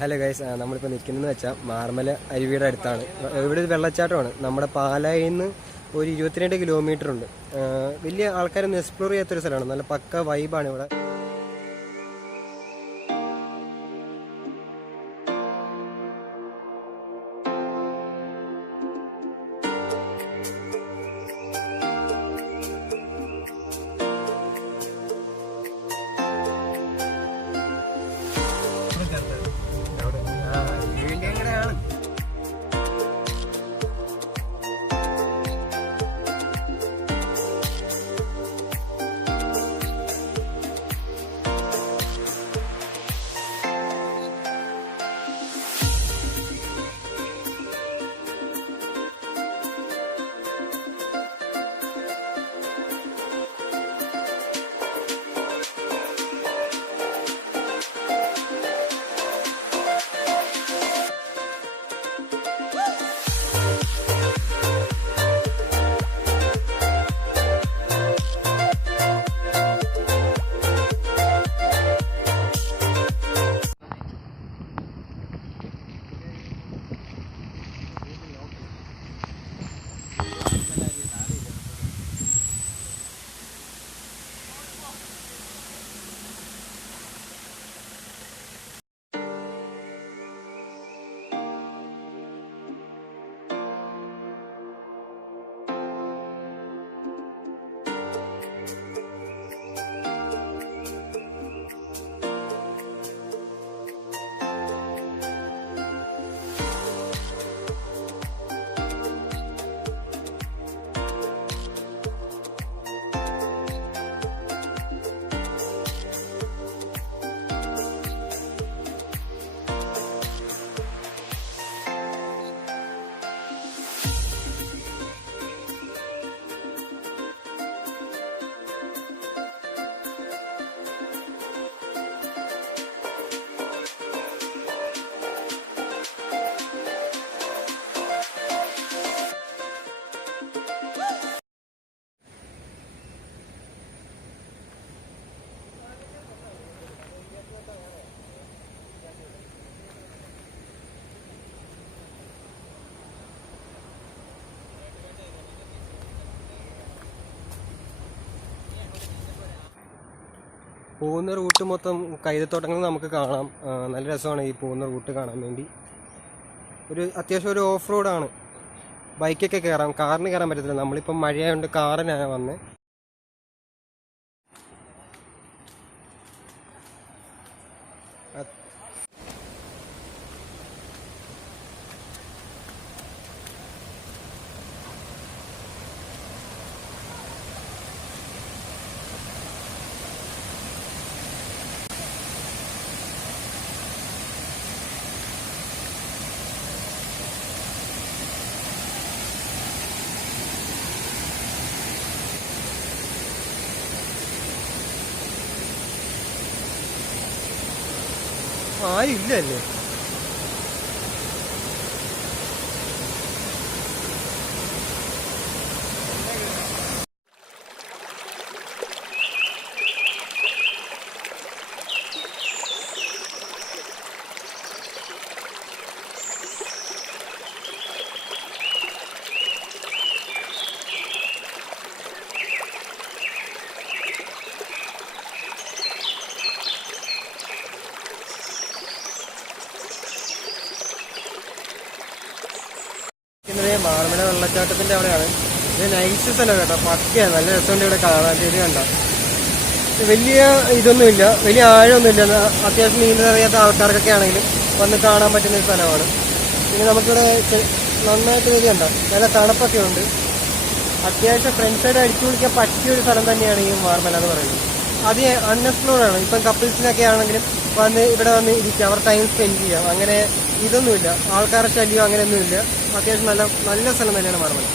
Hello guys, നമ്മളിപ്പോൾ നിൽക്കുന്നതെന്ന് വെച്ചാൽ മാർമല അരുവിയുടെ അടുത്താണ്. ഇവിടെ ഒരു വെള്ളച്ചാട്ടമാണ്. നമ്മുടെ പാലായിൽ നിന്ന് ഒരു 22 കിലോമീറ്റർ ഉണ്ട്. വലിയ ആൾക്കാരൊന്നും എക്സ്പ്ലോർ ചെയ്യാത്തൊരു സ്ഥലമാണ്. നല്ല പക്ക വൈബാണ് ഇവിടെ. പോകുന്ന റൂട്ട് മൊത്തം കൈതത്തോട്ടങ്ങൾ നമുക്ക് കാണാം. നല്ല രസമാണ് ഈ പോകുന്ന റൂട്ട് കാണാൻ വേണ്ടി. അത്യാവശ്യം ഒരു ഓഫ് റോഡാണ്. ബൈക്കൊക്കെ കയറാം, കാറിന് കയറാൻ പറ്റത്തില്ല. നമ്മളിപ്പം മഴയായതുകൊണ്ട് കാറിനാണ് വന്നത്. ഇല്ലല്ലേ മാർമല വെള്ളച്ചാട്ടത്തിന്റെ അവിടെയാണ്. ഇത് നൈസ് സ്ഥലം കേട്ടോ, പക്കയാണ്. നല്ല രസമുണ്ട് ഇവിടെ കാണാൻ. ശരി കണ്ട, വലിയ ഇതൊന്നുമില്ല, വലിയ ആഴമൊന്നുമില്ല. അത്യാവശ്യം നീന്തൽ അറിയാത്ത ആൾക്കാർക്കൊക്കെ ആണെങ്കിലും വന്ന് കാണാൻ പറ്റുന്ന ഒരു സ്ഥലമാണ്. പിന്നെ നമുക്കിവിടെ നന്നായിട്ട് വരികയുണ്ട, നല്ല തണുപ്പൊക്കെ ഉണ്ട്. അത്യാവശ്യം ഫ്രണ്ട് സൈഡ് അടിച്ചു കുളിക്കാൻ പറ്റിയൊരു സ്ഥലം തന്നെയാണ് ഈ മാർമല എന്ന് പറയുന്നത്. അത് അൺഎക്സ്പ്ലോർഡ് ആണ്. ഇപ്പം കപ്പിൾസിനൊക്കെ ആണെങ്കിലും ഇവിടെ വന്ന് ഇരിക്കുക, അവർ ടൈം സ്പെൻഡ് ചെയ്യാം. അങ്ങനെ ഇതൊന്നുമില്ല, ആൾക്കാരുടെ ശല്യം അങ്ങനെയൊന്നുമില്ല. അത്യാവശ്യം നല്ല സ്ഥലം തന്നെയാണ് മാർമല.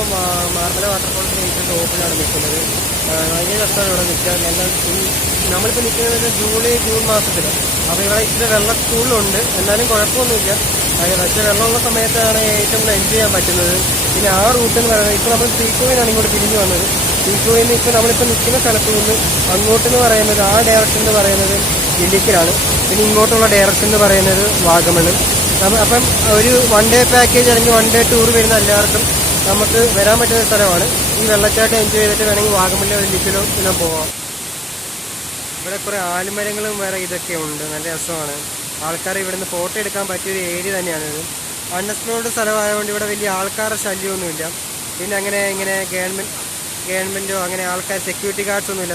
നമ്മളിപ്പോൾ മാർമല വാട്ടർഫോൾസിന് ഏറ്റവും ടോപ്പിലാണ് നിൽക്കുന്നത്. ഭയങ്കര രസമാണ് ഇവിടെ നിൽക്കാൻ. നമ്മളിപ്പോൾ നിൽക്കുന്നത് ജൂൺ മാസത്തിൽ. അപ്പോൾ ഇവിടെ ഇച്ചിരി വെള്ളം കൂടുതലുണ്ട്, എന്നാലും കുഴപ്പമൊന്നുമില്ല. പക്ഷേ വെള്ളമുള്ള സമയത്താണ് ഏറ്റവും കൂടുതൽ എൻജോയ് ചെയ്യാൻ പറ്റുന്നത്. പിന്നെ ആ റൂട്ട് എന്ന് പറയുന്നത് ഇപ്പോൾ നമ്മൾ ടീക്കോയിലാണ് ഇങ്ങോട്ട് തിരിഞ്ഞു വന്നത്. ടീക്കോയിൽ നിന്ന് ഇപ്പോൾ നമ്മളിപ്പോൾ നിൽക്കുന്ന സ്ഥലത്ത് നിന്ന് അങ്ങോട്ടെന്ന് പറയുന്നത് ആ ഡയറക്ഷൻ എന്ന് പറയുന്നത് ഇല്ലിക്കലാണ്. പിന്നെ ഇങ്ങോട്ടുള്ള ഡയറക്ഷൻ എന്ന് പറയുന്നത് വാഗമണ്ണും. അപ്പം ഒരു 1 ഡേ പാക്കേജ് അല്ലെങ്കിൽ 1 ഡേ ടൂർ വരുന്ന എല്ലാവർക്കും നമുക്ക് വരാൻ പറ്റുന്ന സ്ഥലമാണ്. ഈ വെള്ളച്ചാട്ടം എൻജോയ് ചെയ്തിട്ട് വേണമെങ്കിൽ വാഗമണ്ണിലോ ഇല്ലിക്കലോ പിന്നെ പോവാം. ഇവിടെ കുറേ ആൽമരങ്ങളും വേറെ ഇതൊക്കെ ഉണ്ട്, നല്ല രസമാണ്. ആൾക്കാർ ഇവിടുന്ന് ഫോട്ടോ എടുക്കാൻ പറ്റിയൊരു ഏരിയ തന്നെയാണിത്. അൺഎക്സ്പ്ലോർഡ് സ്ഥലമായതുകൊണ്ട് ഇവിടെ വലിയ ആൾക്കാരുടെ ശല്യമൊന്നുമില്ല. പിന്നെ അങ്ങനെ ഇങ്ങനെ ഗവൺമെൻറ്റോ അങ്ങനെ ആൾക്കാർ സെക്യൂരിറ്റി ഗാർഡ്സ് ഒന്നുമില്ല.